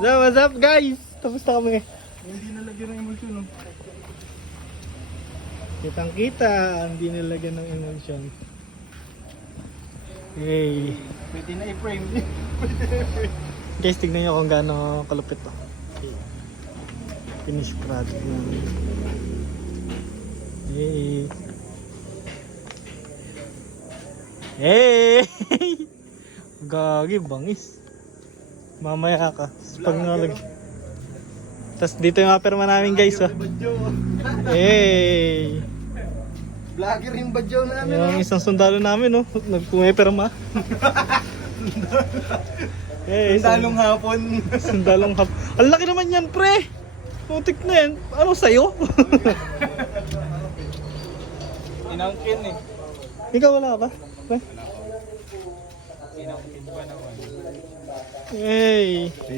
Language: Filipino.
So, what's up guys? Tapos na kami. Hindi nalagyan ng emulsion, no? Kitang kita, hindi nilagyan ng emulsion. Hey. Pwede na i-frame. Guys, tignan nyo kung gaano kalupit to. Okay. Finish product namin. Hey. Hey! Gagi, bangis. Mamaya ka. Pag nalag. Tapos dito yung apperma namin guys. Oh. Hey! Vlogger yung badyaw namin. Yung isang sundalo namin, no? Nagpumeperma. Hey, Sandalong hapon. sundalong hap. Ang laki naman yan, pre! Putik na yan. Ano sa'yo? Inangkin eh. Ikaw wala ka ba? Pre? Inangkin ba naman? Hey! May